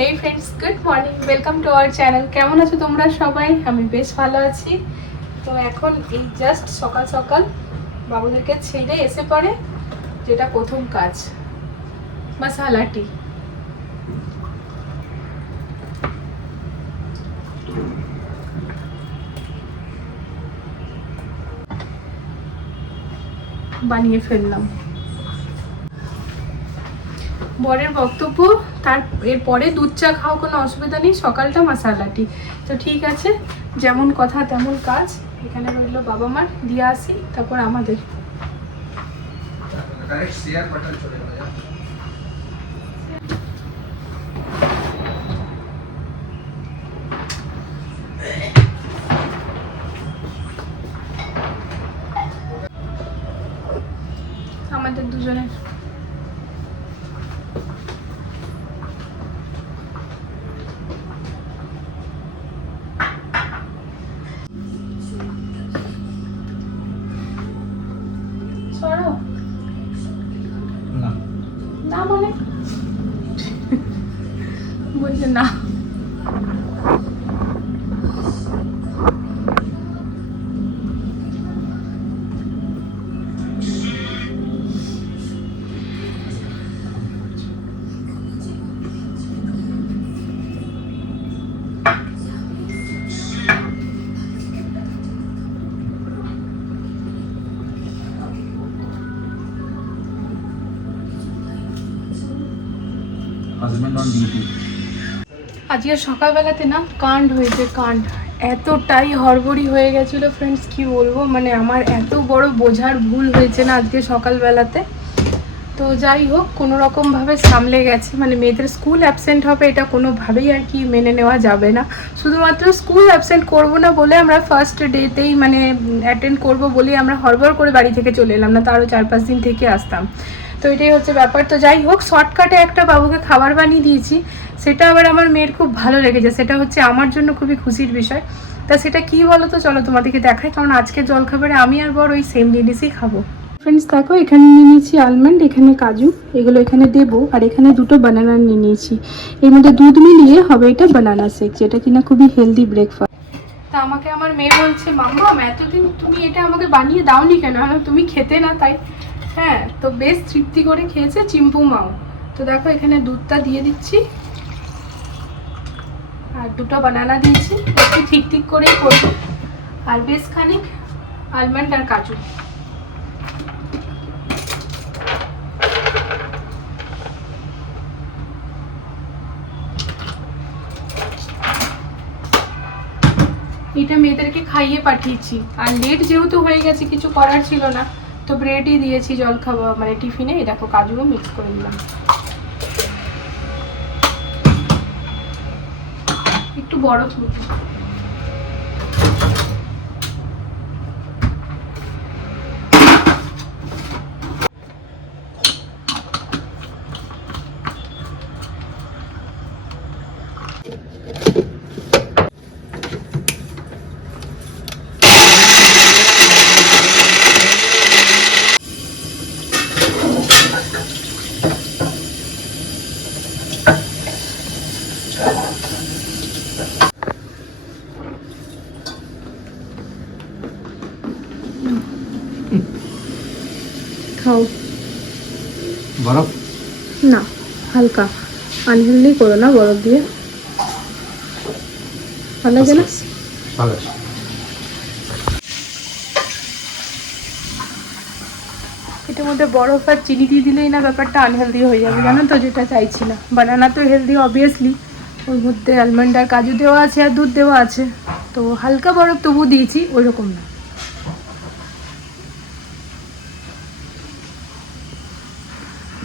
Hey friends good morning welcome to our channel কেমন আছো তোমরা সবাই? আমি বেশ ভালো আছি। তো এখন এই জাস্ট সকাল সকাল বাবুদেরকে ছেড়ে এসে পড়ে যেটা প্রথম কাজ। মশালা টি বানিয়ে ফেললাম। বরের বক্তব্য, তার এরপরে দুধ চা খাওয়া কোনো অসুবিধা নেই, সকালটা মশালাটি। তো ঠিক আছে, যেমন কথা তেমন কাজ। এখানে রইল বাবা মার দিয়ে আসি, তারপর আমাদের। শেয়ার বাটন চলে মানে বলছে না হাজব্যান্ড অন ডিউটি আজকে সকালবেলাতে না কাণ্ড হয়েছে, কাণ্ড। এতটাই হড়বড়ি হয়ে গেছিল ফ্রেন্ডস কি বলব? মানে আমার এত বড় বোঝার ভুল হয়েছে না আজকে সকালবেলাতে। তো যাই হোক, কোনো রকমভাবে সামলে গেছে। মানে মেয়েদের স্কুল অ্যাবসেন্ট হবে, এটা কোনোভাবেই আর কি মেনে নেওয়া যাবে না। শুধুমাত্র স্কুল অ্যাবসেন্ট করব না বলে আমরা ফার্স্ট ডেতেই মানে অ্যাটেন্ড করব বলেই আমরা হরবর করে বাড়ি থেকে চলে এলাম না, তারও চার পাঁচ দিন থেকে আসতাম। তো এটাই হচ্ছে ব্যাপার। তো যাই হোক শর্টকাটে একটা বাবুকে খাবার বানিয়ে দিয়েছি। সেটা আবার আমার মেয়ের খুব ভালো লেগেছে। সেটা হচ্ছে আমার জন্য খুবই খুশির বিষয়। তা সেটা কি বলো তো চলো তোমাদেরকে দেখাই। কারণ আজকে জলখাবারে আমি আর বর ওই সেম জিনিসই খাব। ফ্রেন্ডস দেখো, এখানে নিয়ে নিয়েছি আলমন্ড এখানে কাজু। এগুলো এখানে দেবো। আর এখানে দুটো বানানা নিয়ে নিয়েছি। এর মধ্যে দুধ মিলিয়ে হবে এটা বানানা শেক যেটা কিনা খুবই হেলদি ব্রেকফাস্ট তা আমাকে আমার মেয়ে বলছে মাম্মাম এতদিন তুমি এটা আমাকে বানিয়ে দাওনি কেন? আমি তুমি খেতে না, তাই হ্যাঁ তো বেশ তৃপ্তি করে খেয়েছে চিম্পু মাও। তো দেখো এখানে দুধটা দিয়ে দিচ্ছি। আর দুটো বানানা দিয়েছি, একটু ঠিক ঠিক করেই করব। আর বেশ খানিক আলমন্ড আর কাজু। এটা মেয়েদেরকে খাইয়ে পাঠিয়েছি। আর লেট যেহেতু হয়ে গেছে, কিছু করার ছিল না। তো ব্রেডই দিয়েছি জল খাব মানে টিফিনে। দেখো কাজুও মিক্স করে দিলাম। একটু বড় খাও। বরফ? না হালকা। আনহেলদি করো না বরফ দিয়ে। ভালো লাগে না? আচ্ছা, আচ্ছা। ভালো এটার মধ্যে বরফ আর চিনি দিয়ে দিলেই না ব্যাপারটা আনহেলদি হয়ে যাবে জানো তো যেটা চাইছি না। বানানা তো হেলদি অবভিয়াসলি ওর মধ্যে আলমন্ড আর কাজু দেওয়া আছে আর দুধ দেওয়া আছে। তো হালকা বরফ তবু দিয়েছি ওইরকম না।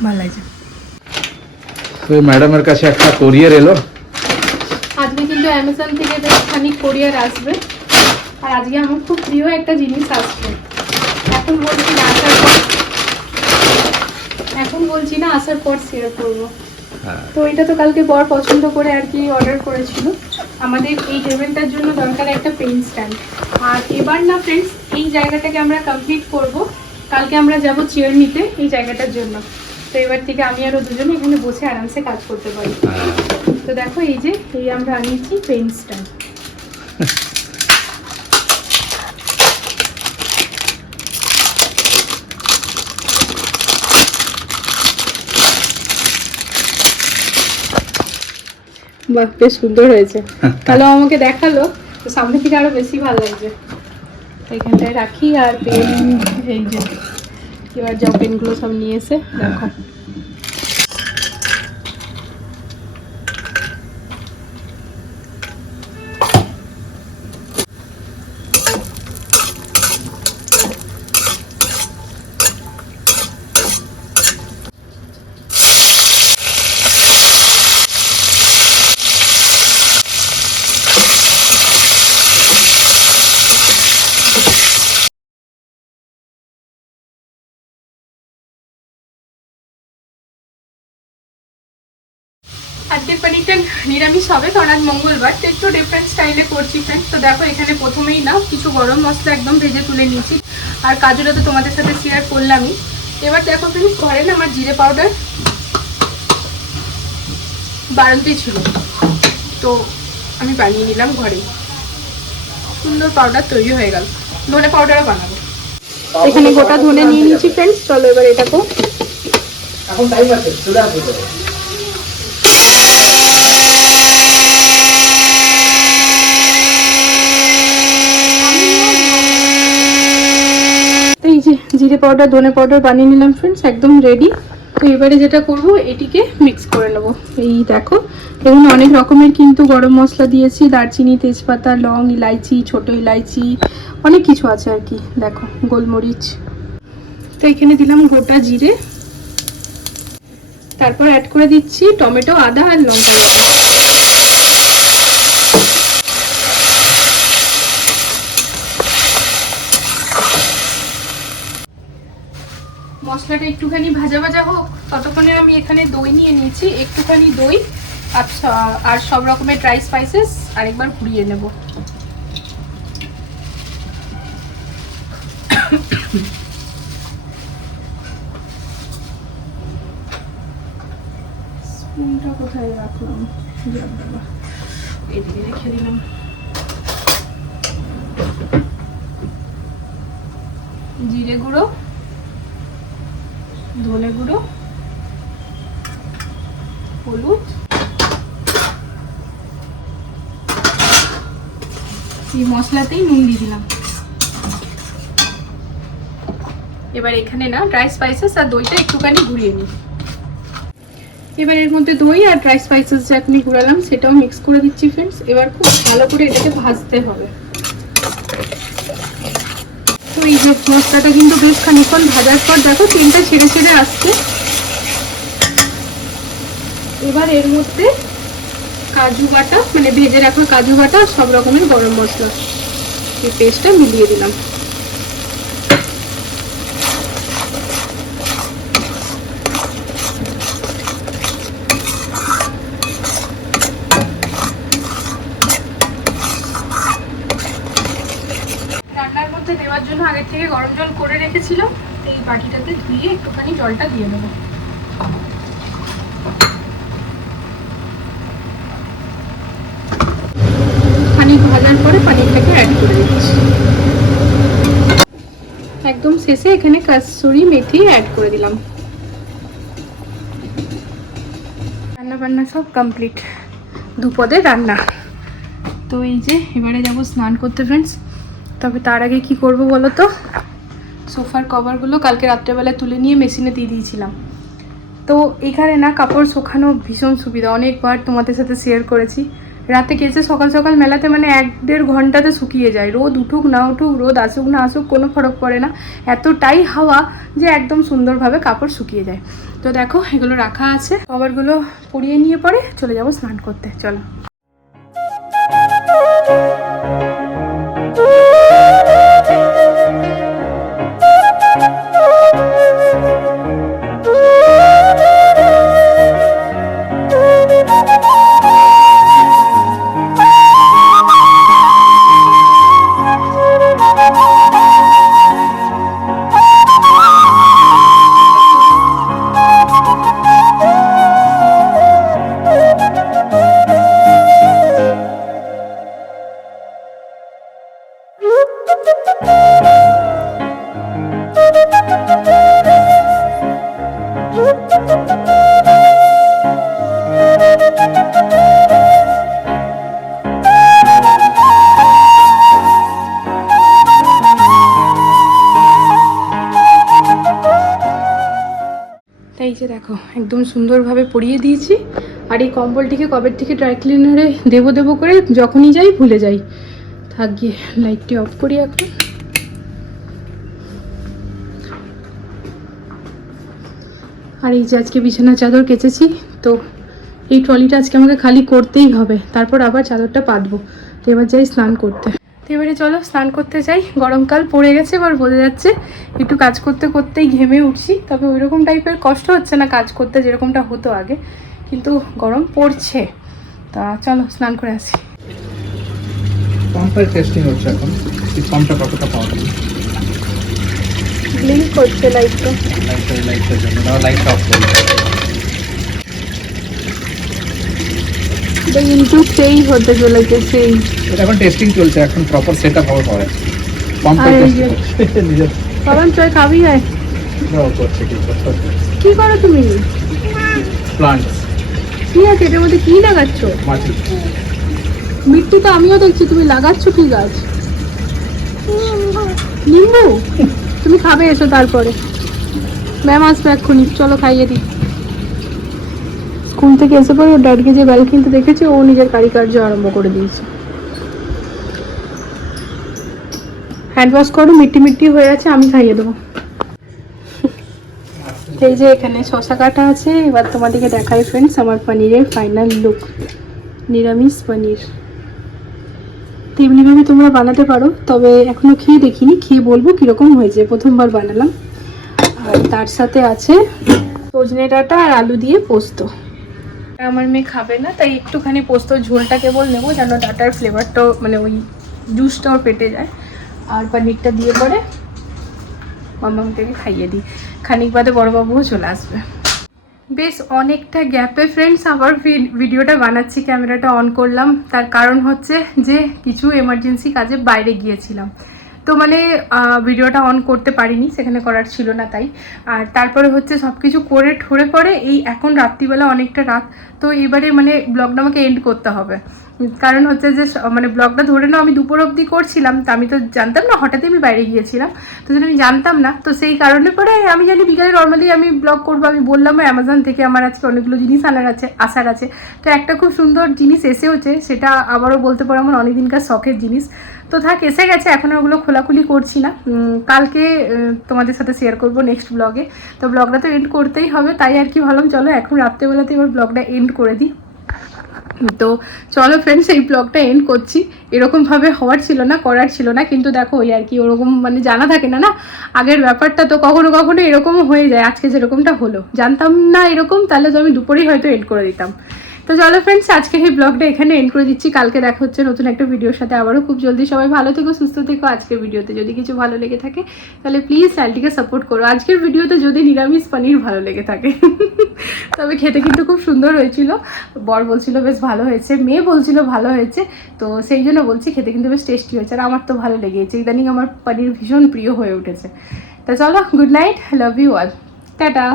ভালো লাগছে। তো ম্যাডামের কাছে একটা কোরিয়ার এলো? আজকে কিন্তু অ্যামাজন থেকে বেশ খানিক কোরিয়ার আসবে। আর আজকে আমার খুব প্রিয় একটা জিনিস আসবে এখন বলছি না আসার পর এখন বলছি না আসার পর শেয়ার করব। হ্যাঁ। তো এটা তো কালকে বর পছন্দ করে আর কি অর্ডার করেছিল। আমাদের এই টেবিলটার জন্য দরকার একটা পেন স্ট্যান্ড আর এবার না ফ্রেন্ডস এই জায়গাটাকে আমরা কমপ্লিট করব। কালকে আমরা যাব চেয়ার নিতে এই জায়গাটার জন্য। তো এবার থেকে আমি আরও দুজনে এখানে বসে আরামসে কাজ করতে পারি। হ্যাঁ। তো দেখো এই যে এই আমরা আনিয়েছি পেন স্ট্যান্ড বাহ বেশ সুন্দর হয়েছে। তাহলে আমাকে দেখাল তো সামনে থেকে আরও বেশি ভালো লাগছে এখানটায় রাখি আর পেন এই যে। এবার যা পেনগুলো সব নিয়ে এসে দেখো আজকের পানিরটা নিরামিষ হবে, কারণ আজ মঙ্গলবার, তো একটু ডিফারেন্ট স্টাইলে করছি ফ্রেন্ডস তো দেখো, এখানে প্রথমেই না, কিছু গরম মশলা একদম ভেজে তুলে নিয়েছি। আর কাজুটা তো তোমাদের সাথে শেয়ার করলামই। এবার দেখো ফ্রেন্ডস ঘরে না আমার জিরে পাউডার বাড়ন্তেই ছিল। তো আমি বানিয়ে নিলাম ঘরেই সুন্দর পাউডার তৈরি হয়ে গেল। ধনে পাউডারও বানাবো। এখানে গোটা ধনে নিয়ে নিয়েছি ফ্রেন্ডস চলো এবার এটাকেও। এখন টাইম আছে, চলে আসবে তো। তো এই যে জিরে পাউডার ধনে পাউডার বানিয়ে নিলাম ফ্রেন্ডস একদম রেডি তো এবারে যেটা করব, এটিকে মিক্স করে নেব। এই দেখো এখানে অনেক রকমের কিন্তু গরম মশলা দিয়েছি। দারচিনি, তেজপাতা, লং ইলাইচি, ছোট ইলাইচি, অনেক কিছু আছে আর কি। দেখো, গোলমরিচ। তো এখানে দিলাম গোটা জিরে। তারপর অ্যাড করে দিচ্ছি টমেটো, আদা আর লঙ্কা। মশলাটা একটুখানি ভাজা ভাজা হোক ততক্ষণে আমি এখানে দই নিয়ে নিয়েছি একটুখানি দই আর স- আর সব রকমের ড্রাই স্পাইসেস আরেকবার ঘুরিয়ে নেব। স্পুনটা কোথায় রাখলাম? এদিকে রেখে দিলাম। জিরে গুঁড়ো ধনে গুঁড়ো, হলুদ, এই মশলাতেই নুন দিয়ে দিলাম। এবার এখানে না ড্রাই স্পাইসেস আর দইটা একটুখানি ঘুরিয়ে নিই। এবার এর মধ্যে দই আর ড্রাই স্পাইসেস যে আপনি ঘুরালাম সেটাও মিক্স করে দিচ্ছি ফ্রেন্ডস এবার খুব ভালো করে এটাকে ভাজতে হবে। এই যে মশলাটা কিন্তু বেশ খানিক্ষণ ভাজার পর দেখো তেলটা ছেড়ে ছেড়ে আসছে। এবার এর মধ্যে কাজু বাটা মানে ভেজে রাখা কাজু বাটা সব রকমের গরম মশলা। এই পেস্টটা মিলিয়ে দিলাম রান্নার মধ্যে দেওয়ার জন্য আগে থেকে গরম জল করে রেখেছিলাম এই বাটিটাতে ধুয়ে একটুখানি জলটা দিয়ে দেবো। ভাজার পরে অ্যাড করে দিচ্ছি। একদম শেষে এখানে কাসুরি মেথি অ্যাড করে দিলাম। রান্না বান্না সব কমপ্লিট দুপদে রান্না। তো এই যে, এবারে যাব স্নান করতে ফ্রেন্ডস তবে তার আগে কি করব বলো তো? সোফার কভারগুলো কালকে রাত্রেবেলা তুলে নিয়ে মেশিনে দিয়ে দিয়েছিলাম। তো এখানে না কাপড় শুকানো ভীষণ সুবিধা। অনেকবার তোমাদের সাথে শেয়ার করেছি। রাতে কেচে সকাল সকাল মেলাতে মানে এক দেড় ঘন্টাতে শুকিয়ে যায়। রোদ উঠুক না উঠুক, রোদ আসুক না আসুক, কোনো ফরক পড়ে না। এতটাই হাওয়া যে একদম সুন্দরভাবে কাপড় শুকিয়ে যায়। তো দেখো এগুলো রাখা আছে। কভারগুলো পরিয়ে নিয়ে পরে চলে যাব স্নান করতে। চলো। এই যে দেখো, একদম সুন্দরভাবে পরিয়ে দিয়েছি। আর এই কম্বলটিকে কবের থেকে ড্রাই ক্লিনারে দেবো দেবো করে যখনই যাই ভুলে যাই। থাক গিয়ে লাইটটি অফ করি এখন। আর এই যে আজকে বিছানা চাদর কেচেছি, তো এই ট্রলিটা আজকে আমাকে খালি করতেই হবে। তারপর আবার চাদরটা পাতবো। তো এবার যাই স্নান করতে। তো এবারে চলো স্নান করতে যাই। গরমকাল পড়ে গেছে এবার বোঝা যাচ্ছে একটু কাজ করতে করতেই ঘেমে উঠছি। তবে ওই রকম টাইপের কষ্ট হচ্ছে না কাজ করতে যেরকমটা হতো আগে। কিন্তু গরম পড়ছে। তা চলো স্নান করে আসি। পাম্পের টেস্টিং হচ্ছে এখন। এই পাম্পটা কতটা পাওয়া যাবে ব্লিঙ্ক করছে লাইটটা লাইটটা লাইটটার জন্য। দাও লাইটটা অফ করি কিন্তু সেই হতে চলেছে সেই। এটা এখন টেস্টিং চলছে এখন প্রপার সেট হওয়ার পরে। পাম্পের টেস্টিং কারণ চয় খাবি হয় দাও করছে কি করছে কি? করো তুমি? প্লান্ট কি আছে? এটার মধ্যে কি লাগাচ্ছ? মাটি। মিট্টি তো আমিও দেখছি তুমি লাগাচ্ছ কি গাছ? নিম্বু? তুমি খাবে এসো তারপরে। ম্যাম আসবে এক্ষুনি। চলো খাইয়ে দিই। স্কুল থেকে এসে পরে ওর ড্যাডকে যে বেল কিনতে দেখেছে ও নিজের কারিকার্য আরম্ভ করে দিয়েছে। হ্যান্ড ওয়াশ করো মিট্টি মিট্টি হয়ে আছে আমি খাইয়ে দেবো। এই যে এখানে শশা কাটা আছে এবার তোমাদেরকে দেখাই ফ্রেন্ডস আমার পনিরের ফাইনাল লুক নিরামিষ পনির। তো এমনিভাবে তোমরা বানাতে পারো তবে এখনও খেয়ে দেখিনি খেয়ে বলব কীরকম হয়েছে প্রথমবার বানালাম। আর তার সাথে আছে সজনে ডাঁটা আর আলু দিয়ে পোস্ত। আমার মেয়ে খাবে না, তাই একটুখানি পোস্ত ঝোলটা কেবল নেব যেন ডাটার ফ্লেভারটাও মানে ওই জুসটাও পেটে যায়। আর পনিরটা দিয়ে পরে মামামটাকে খাইয়ে দিই। খানিক বাদে বড়বাবুও চলে আসবে। বেশ, অনেকটা গ্যাপে ফ্রেন্ডস আবার ভিডিওটা বানাচ্ছি ক্যামেরাটা অন করলাম। তার কারণ হচ্ছে যে কিছু এমার্জেন্সি কাজে বাইরে গিয়েছিলাম। তো মানে ভিডিওটা অন করতে পারিনি, সেখানে করার ছিল না তাই। আর তারপরে হচ্ছে সব কিছু করে ঠরে পরে এই এখন রাত্রিবেলা অনেকটা রাত, তো এবারে মানে ব্লগটা আমাকে এন্ড করতে হবে। কারণ হচ্ছে যে মানে ব্লগটা ধরে নাও, আমি দুপুর অবধি করছিলাম, তো আমি তো জানতাম না, হঠাৎই আমি বাইরে গিয়েছিলাম। তো যেটা আমি জানতাম না, তো সেই কারণে পরে আমি জানি বিকালে নর্মালি আমি ব্লগ করব, আমি বললাম অ্যামাজন থেকে আমার আজকে অনেকগুলো জিনিস আনার আছে, আসার আছে। তো একটা খুব সুন্দর জিনিস এসেওছে, সেটা আবারও বলতে পারো, আমার অনেক দিনকার শখের জিনিস। তো থাক, এসে গেছে, এখন ওগুলো খোলাখুলি করছি না। কালকে তোমাদের সাথে শেয়ার করব নেক্সট ব্লগে তো ব্লগটা তো এন্ড করতেই হবে, তাই আর কি ভাবলাম, চলো এখন রাত্রেবেলাতে এবার ব্লগটা এন্ড করে দিই। তো চলো ফ্রেন্ডস এই ব্লগটা এন্ড করছি। এরকমভাবে হওয়ার ছিল না, করার ছিল না, কিন্তু দেখো, ওই আর কি, ওরকম মানে জানা থাকে না না? আগের ব্যাপারটা তো কখনো কখনো এরকমও হয়ে যায়, আজকে যেরকমটা হলো। জানতাম না এরকম, তাহলে তো আমি দুপুরেই হয়তো এন্ড করে দিতাম। তো চলো ফ্রেন্ডস আজকের এই ব্লগটা এখানে এন্ড করে দিচ্ছি। কালকে দেখা হচ্ছে নতুন একটা ভিডিওর সাথে আবারও। খুব জলদি সবাই ভালো থেকো, সুস্থ থেকো আজকের ভিডিওতে যদি কিছু ভালো লেগে থাকে, তাহলে প্লিজ চ্যানেলটিকে সাপোর্ট করো। আজকের ভিডিওতে যদি নিরামিষ পানির ভালো লেগে থাকে। তবে খেতে কিন্তু খুব সুন্দর হয়েছিল। বর বলছিল, বেশ ভালো হয়েছে। মেয়ে বলছিল, ভালো হয়েছে। তো সেই জন্য বলছি, খেতে কিন্তু বেশ টেস্টি হয়েছে। আর আমার তো ভালো লেগেছে। ইদানিং আমার পনির ভীষণ প্রিয় হয়ে উঠেছে। তা চলো good night love you all tata.